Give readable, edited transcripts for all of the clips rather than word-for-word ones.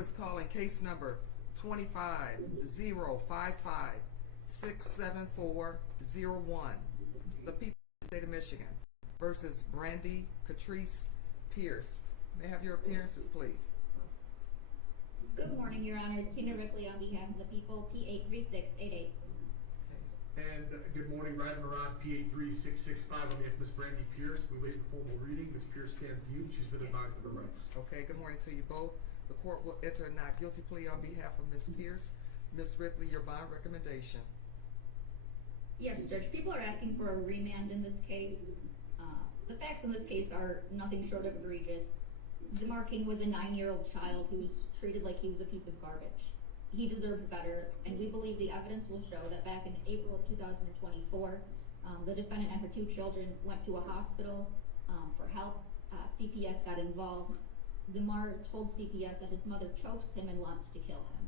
Is calling case number 25-055-67401. The people of the state of Michigan versus Brandy Catrice Pierce. May I have your appearances, please? Good morning, Your Honor. Tina Ripley on behalf of the people, P83688. And good morning, Ryan Moran, P83665 on behalf of Ms. Brandy Pierce. We waive the formal reading. Ms. Pierce stands mute. She's been advised of her rights. Okay, good morning to you both. The court will enter a not guilty plea on behalf of Ms. Pierce. Ms. Ripley, your bond recommendation. Yes, Judge. People are asking for a remand in this case. The facts in this case are nothing short of egregious. Zamar King was a 9-year-old child who was treated like he was a piece of garbage. He deserved better, and we believe the evidence will show that back in April of 2024, the defendant and her 2 children went to a hospital for help. CPS got involved. Zamar told CPS that his mother chokes him and wants to kill him.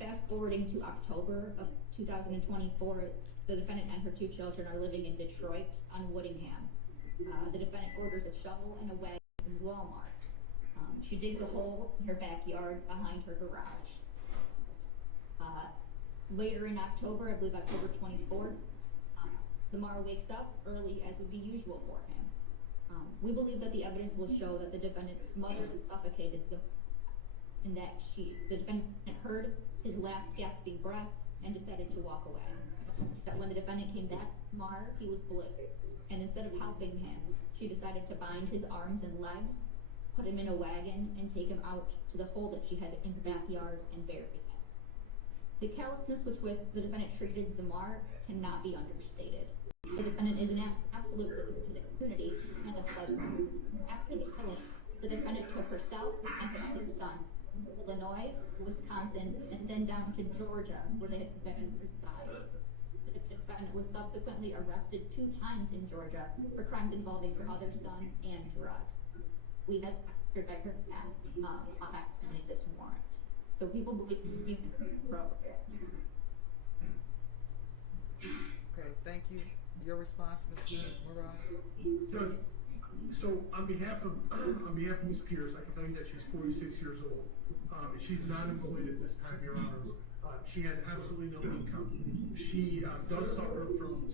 Fast forwarding to October of 2024, the defendant and her 2 children are living in Detroit on Woodingham. The defendant orders a shovel and a wagon from Walmart. She digs a hole in her backyard behind her garage. Later in October, I believe October 24th, Zamar wakes up early as would be usual for him. We believe that the evidence will show that the defendant smothered and suffocated Zamar, and that the defendant heard his last gasping breath and decided to walk away. That when the defendant came back to Zamar, he was blue, and instead of helping him, she decided to bind his arms and legs, put him in a wagon, and take him out to the hole that she had in her backyard and bury him. The callousness with which the defendant treated Zamar cannot be understated. The defendant is an absolute threat to the community and the pleasures. After the killing, the defendant took herself and her other son to Illinois, Wisconsin, and then down to Georgia, where they had been resided. The defendant was subsequently arrested 2 times in Georgia for crimes involving her other son and drugs. We had after her death this warrant. So people believe you appropriate. Okay, thank you. Your response, Mr. Moran? Judge, so on behalf of Ms. Pierce, I can tell you that she's 46 years old. She's not employed at this time, Your Honor. She has absolutely no income. She does suffer from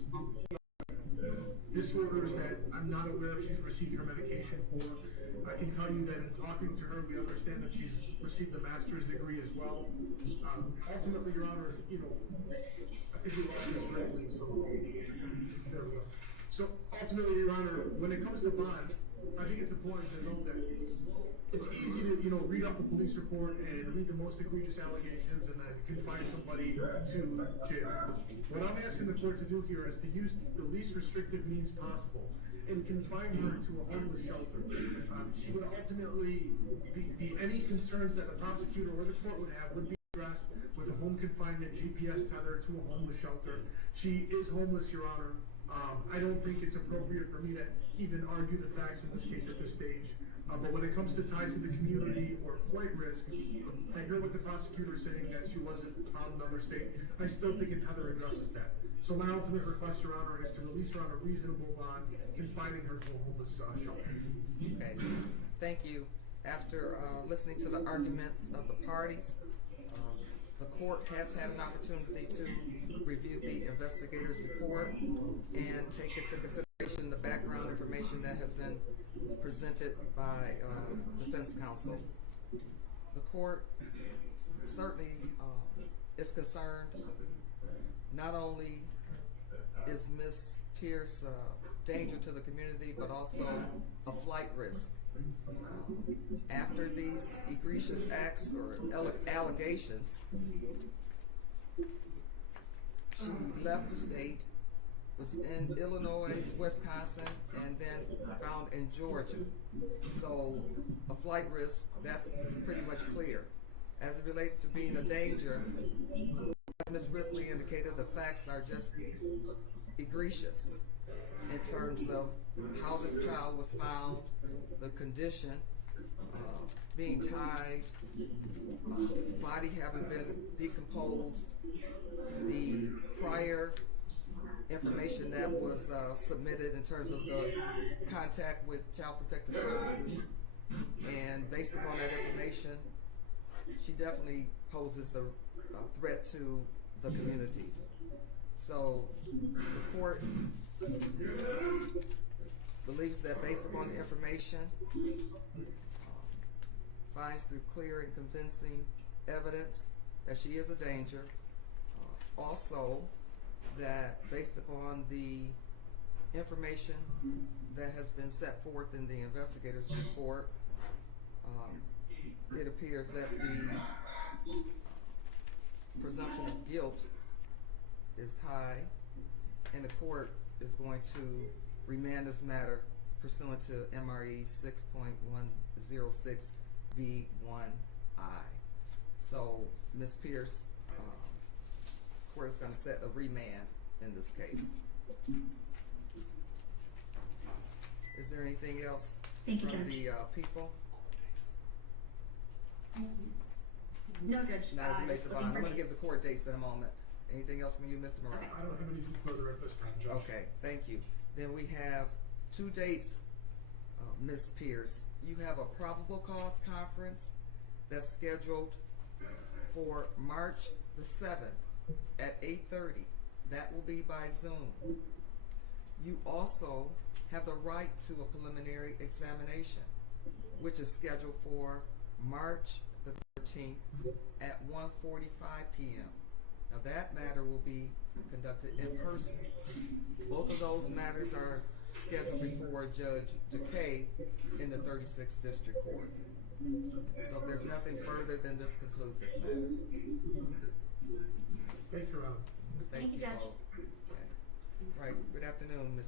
disorders that I'm not aware if she's received her medication for. I can tell you that in talking to her, we understand that she's received a master's degree as well. Ultimately, Your Honor, I think we lost Ms. Ripley, so there we go. So ultimately, Your Honor, when it comes to bond, I think it's important to know that it's easy to, read up a police report and read the most egregious allegations and then confine somebody to jail. What I'm asking the court to do here is to use the least restrictive means possible and confine her to a homeless shelter. She would ultimately, any concerns that the prosecutor or the court would have would be addressed with a home confinement GPS tether to a homeless shelter. She is homeless, Your Honor. I don't think it's appropriate for me to even argue the facts in this case at this stage. But when it comes to ties to the community or flight risk, I hear what the prosecutor is saying that she wasn't found in another state. I still think a tether addresses that. So my ultimate request, Your Honor, is to release her on a reasonable bond, confining her to a homeless shelter. Okay, thank you. After listening to the arguments of the parties, the court has had an opportunity to review the investigator's report and take into consideration the background information that has been presented by defense counsel. The court certainly is concerned. Not only is Ms. Pierce a danger to the community, but also a flight risk. After these egregious acts or allegations, she left the state, was in Illinois, Wisconsin, and then found in Georgia. So a flight risk, that's pretty much clear. As it relates to being a danger, as Ms. Ripley indicated, the facts are just egregious in terms of how this child was found, the condition, being tied, body having been decomposed, the prior information that was submitted in terms of the contact with Child Protective Services, and based upon that information, she definitely poses a threat to the community. So the court believes that based upon the information, finds through clear and convincing evidence that she is a danger. Also, that based upon the information that has been set forth in the investigator's report, it appears that the presumption of guilt is high, and the court is going to remand this matter pursuant to MRE 6.106B1I. So, Ms. Pierce, court is going to set a remand in this case. Is there anything else Thank you, from Judge. the people? No, Judge. Not as it relates to just bond. I'm looking for going to give the court dates in a moment. Anything else from you, Mr. Moran? I don't have anything further at this time, Judge. Okay, thank you. Then we have two dates, Ms. Pierce. You have a probable cause conference that's scheduled for March the 7th at 8:30. That will be by Zoom. You also have the right to a preliminary examination, which is scheduled for March the 13th at 1:45 p.m. Now that matter will be conducted in person. Both of those matters are scheduled before Judge Decay in the 36th District Court. So if there's nothing further, then this concludes this matter. Thank you, Your Honor. Thank you, Judge. both. Okay. Right, good afternoon, Ms.